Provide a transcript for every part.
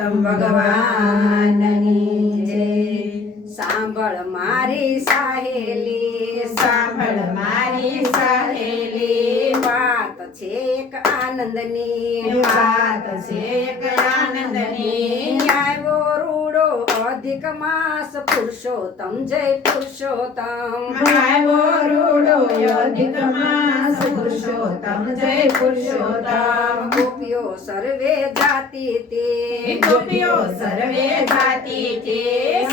તમ ભગવાનની જય। સાંભળ મારી સાહેલી, સાંભળ મારી સહેલી, વાત છે એક આનંદની, વાત છે એક આનંદની। આવ્યો રૂડો અધિક માસ પુરુષોત્તમ જય પુરુષોત્તમ। આવ્યો રૂડો અધિક માસ પુરુષોત્તમ જય પુરુષોત્તમ। ગોપીઓ સર્વે જાતિ તે, ગોપીઓ સર્વે જાતિ તે,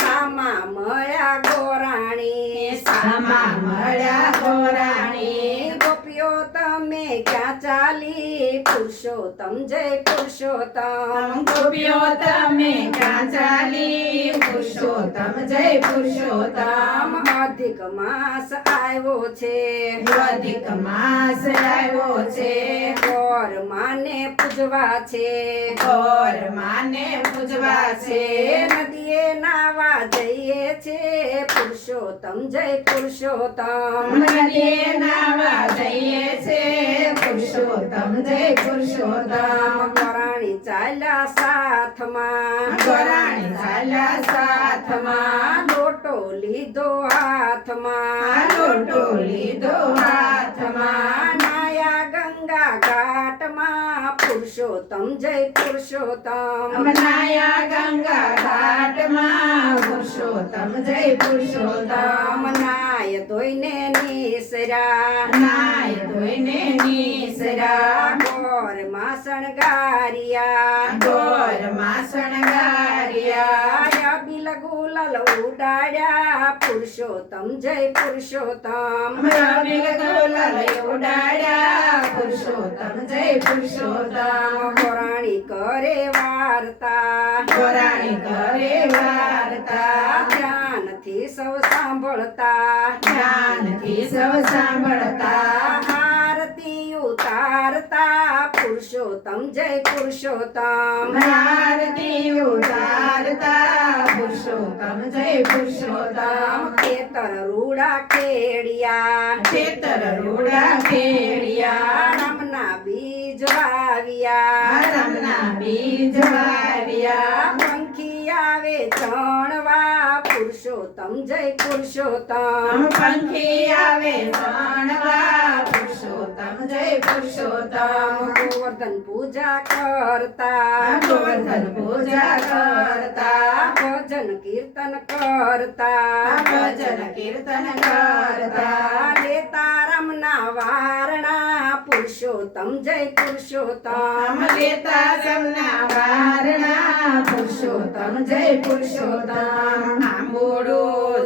સામા મળ્યા ગોરાણી, સામા મળ્યા ગોરાણી। ગોપીઓ તમે ક્યાં ચાલી પુરુષોત્તમ જય પુરુષોત્તમ। ગોપીઓ તમે ક્યાં ચાલી પુરુષોત્તમ જય પુરુષોત્તમ। અધિક માસ આવ્યો છે, અધિક માસ આવ્યો છે, ગોર માને પૂજવા છે, ગોર માને પૂજવા છે। નદીએ નાવા જઈએ છે પુરુષોત્તમ જય પુરુષોત્તમ। નદીએ નાવા જઈએ છે પુરુષોત્તમ જય પુરુષોત્તમ। ગોરાણી ચાલ્યા સાથમાં, ગોરાણી ચાલ્યા સાથમાં, લોટો લીધો હાથમાં, લોટો લીધો હાથમાં। નાયા ગંગા ઘાટમાં પુરુષોત્તમ જય પુરુષોત્તમ। નાયા ગંગા ઘાટમાં પુરુષોત્તમ જય પુરુષોત્તમ। નાય ધોઈને નિસર્યા, નાય ધોઈને નિસર્યા, ગોર માં શણગારિયા, ગોર માં શણગાર્યા। બિલ ગુલાલ ઉડાડ્યા પુરુષોત્તમ જય પુરુષોત્તમ। રવિલ ગુલાલ ઉડાડ્યા પુરુષોત્તમ જય પુરુષોત્તમ। ગોરાણી કરે વાર્તા, ગોરાણી કરે વાર્તા, ધ્યાનથી સૌ સાંભળતા, ધ્યાનથી સૌ સાંભળતા, આરતી ઉતારતા પુરુષોત્તમ જય પુરુષોત્તમ। આરતી ઉતારતા પુરુષોત્તમ જય પુરુષોત્તમ। ખેતર રૂડા ખેડિયા, ખેતર રૂડા ખેડિયા, રામના બીજ વાવ્યા, રામના બીજ વાવ્યા, પંખી આવે ચણવા પુરુષોત્તમ જય પુરુષોત્તમ। પંખી આવે ચણવા પુરુષોત્તમ જય પુરુષોત્તમ। ગોવર્ધન પૂજા કરતા, ગોવર્ધન પૂજા કરતા, ભજન કીર્તન કરતા, ભજન કીર્તન કરતા, લેતા રામના વારણા પુરુષોત્તમ જય પુરુષોત્તમ। લેતા સૌના વારણા પુરુષોત્તમ જય પુરુષોત્તમ। આંબોડો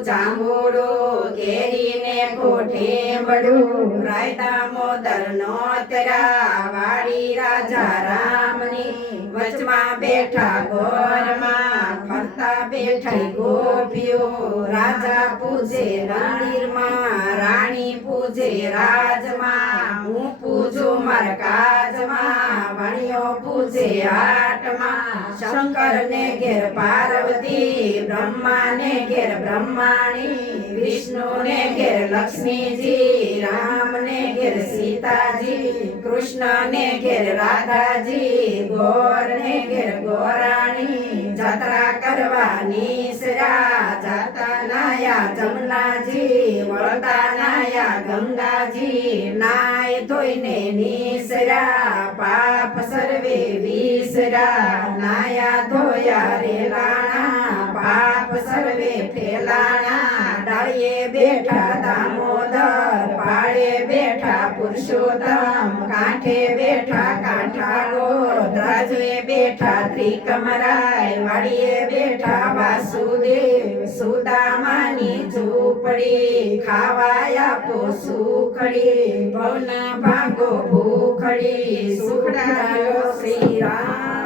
જાંબોડો કેરીને કોઠે બડું, રાયતા મોદર નો તેરા વાડી રાજા રામની, વચમાં બેઠા ગોરમાં ફરતા બેઠી ગોપીઓ, રાજા પૂજે મંદિરમાં, રાણી પૂજે રાજમાં, હું પૂજું મારા કાજમાં, વણિયો પૂજે હાટમાં, શંકર ને ઘેર પાર્વતી, બ્રહ્મા ને ઘેર બ્રહ્માણી, વિષ્ણુ ને ઘેર લક્ષ્મીજી, રામ ને ઘેર સીતાજી, કૃષ્ણ ને ઘેર રાધાજી, ગોર ને ઘેર ગોરાણી, જાત્રા કરવા નિસર્યા, જાતા નાયા જમનાજી, વળતા નાયા ગંગાજી, નાય ધોઈને નિસર્યા, પાપ સર્વે વિસર્યા, નાયા ધોયા રેલાણા, પાપ સર્વે ફેલાણા, ડાળીએ બેઠા દામોદર, પાળે બેઠા પુરુષોત્તમ, કાંઠે બેઠા કાંઠાળો, દ્રાજે બેઠા ત્રિકમરાય, વાડીએ બેઠા વાસુદેવ, સુદામાની ઝૂંપડી, ખાવાય આપો સુખડી, ભવના ભાગો ભૂખડી, સુખડાયો શ્રી રામ।